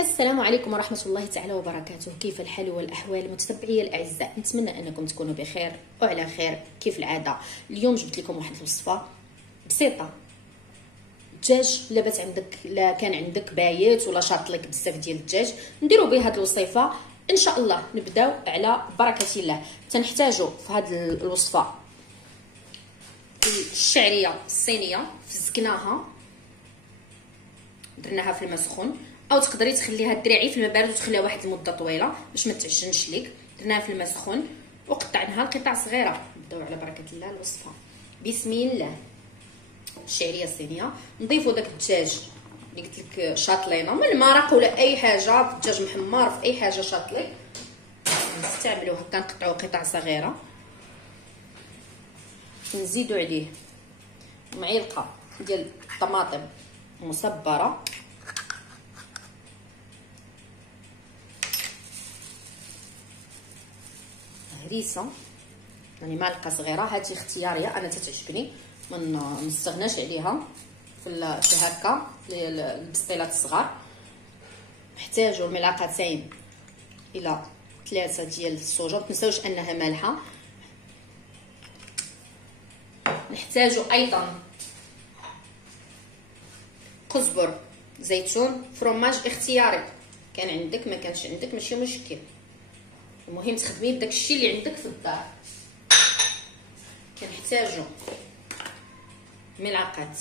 السلام عليكم ورحمة الله تعالى وبركاته. كيف الحال والأحوال متتبعي الأعزاء؟ نتمنى أنكم تكونوا بخير وعلى خير. كيف العادة اليوم جبت لكم واحد الوصفة بسيطة. الدجاج لاباس عندك، لا كان عندك بايت ولا شاط لك بزاف ديال الدجاج، نديروا به هذه الوصفة ان شاء الله. نبداو على بركة الله. تنحتاجوا في هذه الوصفة الشعرية الصينية، فزكناها درناها في الماء سخون، او تقدري تخليها دراعي في الماء بارد وتخليها واحد المده طويله باش ما تعجنش ليك. درناها في الماء سخون وقطعناها لقطع صغيره. نبداو على بركه الله الوصفه. بسم الله. الشعريه الصينيه، نضيفوا داك الدجاج اللي قلت لك شاطلينه من المرق ولا اي حاجه، الدجاج محمر في اي حاجه شاطلي نستعملوه. كنقطعوا قطع صغيره، نزيدوا عليه معلقه ديال الطماطم مصبره، هريسه يعني معلقه صغيره، هذه اختياريه انا تتعجبني ما نستغناش عليها في هكا البسطيلات الصغار. نحتاجوا ملعقتين الى 3 ديال السوجه، متنساوش انها مالحه. نحتاجوا ايضا قزبر، زيتون، فروماج اختياري، كان عندك ما كانش عندك ماشي مشكل، المهم تخدمي بداك الشيء اللي عندك في الدار. كنحتاجوا ملعقه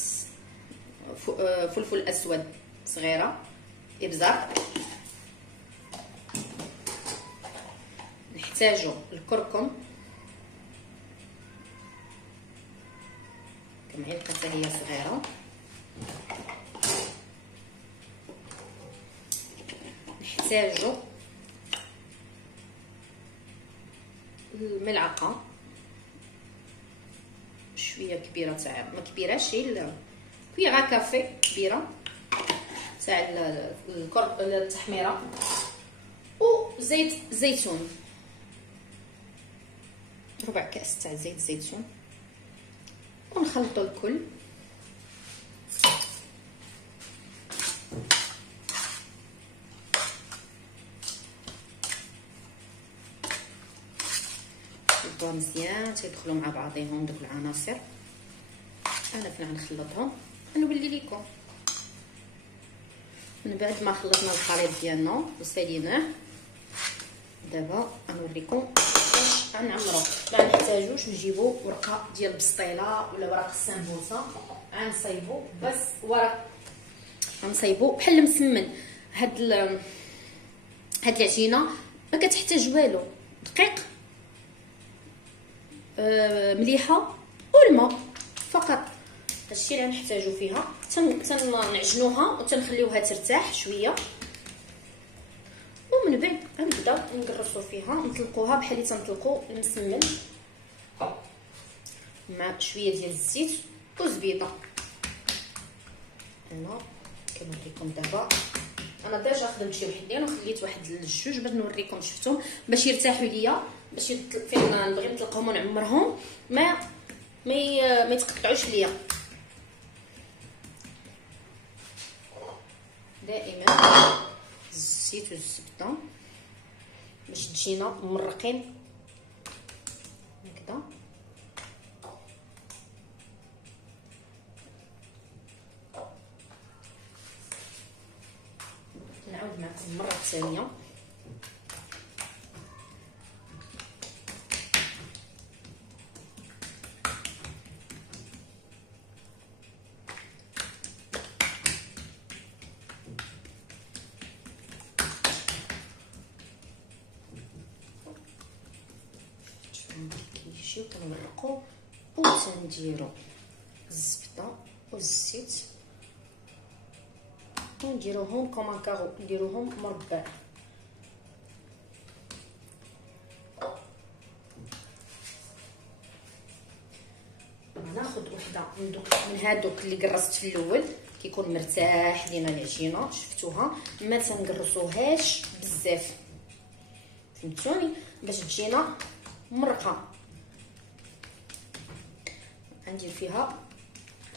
فلفل اسود صغيره، ابزار. نحتاجوا الكركم كمعلقه حتى هي صغيره. نحتاجوا الملعقه شويه كبيره تاع، ما كبيراش هي كويغا كافي كبيره تاع التحميره، وزيت زيتون، ربع كاس تاع زيت زيتون، ونخلطوا الكل. نخلطوها مزيان تيدخلوا مع بعضيهم دوك العناصر. انا فين غنخلطهم غنولي لكم من بعد ما خلطنا الخليط ديالنا وساليناه. دابا غنوريكم كيفاش غنعمرو. ما نحتاجوش نجيبو ورقه ديال البسطيله ولا ورق السمبوسه، غنصايبو بس ورق، غنصايبو بحال المسمن. هاد العجينه ما كتحتاج والو، دقيق مليحه والماء فقط، هادشي اللي غنحتاجو فيها. تنعجنوها وتنخليوها ترتاح شويه، ومن بعد غنبداو نقرصوا فيها، نطلقوها بحال اللي تنطلقوا المسمن مع شويه ديال الزيت وزبيده. انا كنوريكم دابا، انا ديجا خدمت شي وحدين وخليت واحد الجوج باش نوريكم شفتهم باش يرتاحوا ليا، باش فين نبغي نطلقهم ونعمرهم ما يتقطعوش ليا. دائما الزيت والزبده باش تجينا مرقين هكذا. نعاود معكم المره الثانيه. كيجيو كنورقو وتنديرو الزبده والزيت ونديروهم كوم كاغو، نديروهم مربع. ناخذ وحده من هادوك اللي قرصت في الاول، كيكون مرتاح لينا العجينه، شفتوها ما تنقرصوهاش بزاف، فهمتوني، باش تجينا مرقه. غندير فيها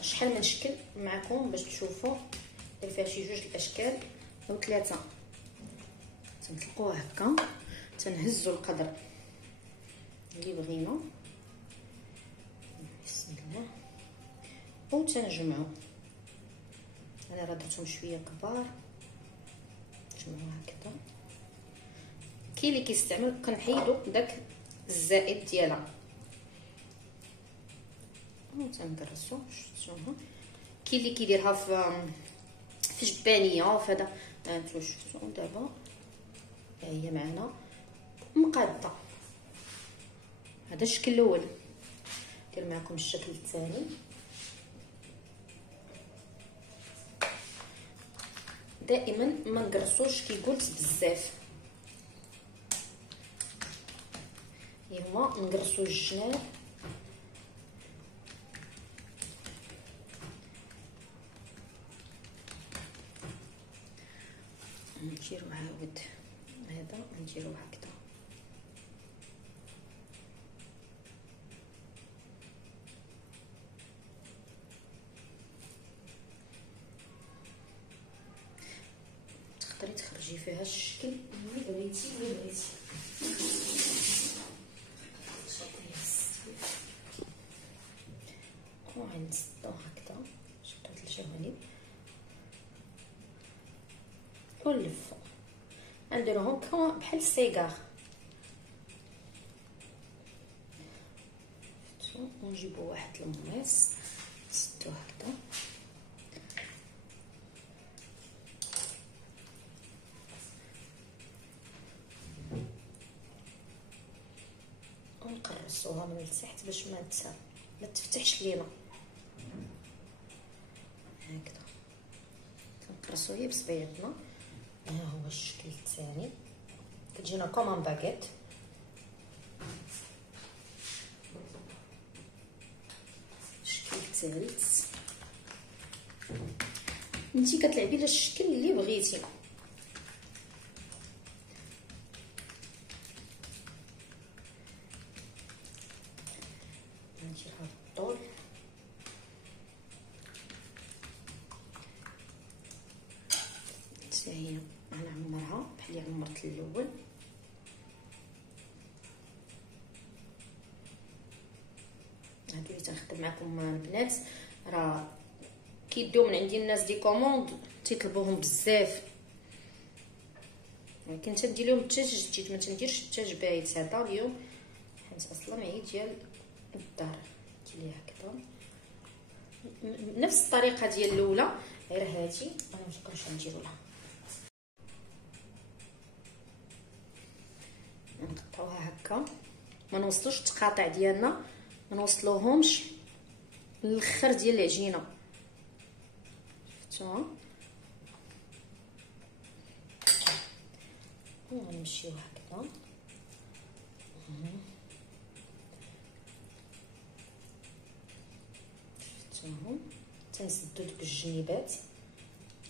شحال من شكل معكم باش تشوفوا، دير فيها شي 2 الاشكال او 3 تنطلقوه هكا، تنهزوا القدر اللي بغينا بسم الله او تنجمعوا. انا راه درتهم شويه كبار، نجمعوا هكذا. كاين اللي كيستعمل كنحيدوا داك الزائد ديالها وتنقرصوا. شفتوها؟ كاين اللي كيديرها في جبانيه فهذا. انتو شفتوا دابا ها هي معنا مقاده. هذا الشكل الاول. ندير معكم الشكل الثاني. دائما ما نقرصوش كي قلت بزاف، هما نقرصوا الجناب نديرو عاود هذا نديرو هكذا. تقدري تخرجي فيها الشكل اللي بغيتي وغنسدو هكذا. شدو هاد الجوانب ونلفو، نديروهم بحال السيجار. ونجيبو واحد المقيس نسدو هكذا ونقرصوها من التحت باش ما تفتحش لينا هكذا. كنقرصو هي بصبيعتنا. ها هو الشكل الثاني، كتجينا كوم باكيت. الشكل الثالث انتي كتلعبي على الشكل اللي بغيتي. ندير هاد الطول حتى هي غنعمرها بحال اللي عمرت الاول. هادو اللي تنخدم معكم البنات راه كيديو من عندي الناس دي كوموند تيطلبوهم بزاف، ولكن تندير لهم الدجاج جديد، ما تنديرش الدجاج بايت هذا اليوم حيت اصلا عيد ديال الدار. كيلي هكذا نفس الطريقه ديال الاولى، غير هادي انا متبقاش نديرو لها. نقطعوها هكا، ما نوصلوش التقاطع ديالنا، ما نوصلوهمش للاخر ديال العجينه. شفتوها؟ ونمشيو هكذا. شفتوهم؟ تنسدو دوك الجنيبات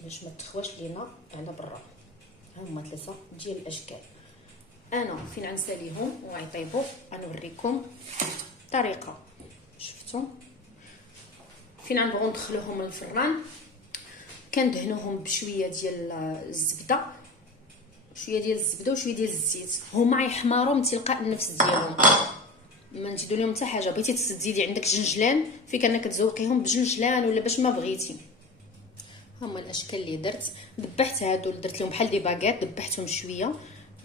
باش ما تخواش لينا على برا. ها هما 3 ديال الاشكال. انا فين غنساليهم وغيطيبوا غنوريكم الطريقه. شفتوا فين غنبغيو ندخلوهم للفران؟ كندهنوهم بشويه ديال الزبده، شويه ديال الزبده وشويه ديال الزيت. هما يحمروا من تلقاء النفس ديالهم، ما نزيدو لهم حتى حاجه. بغيتي تزيدي عندك جنجلان فيك انك تزوقيهم بجنجلان ولا باش ما بغيتي. هما الاشكال اللي درت. ذبحت هادو اللي درت لهم بحال دي باغيت، ذبحتهم شويه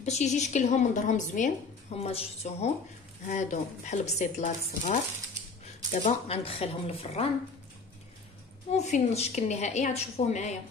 باش يجي شكلهم منظرهم زوين. هما شفتوهم هادو بحال البسيطلات صغار. دابا غندخلهم للفران وفين الشكل النهائي غتشوفوه معايا.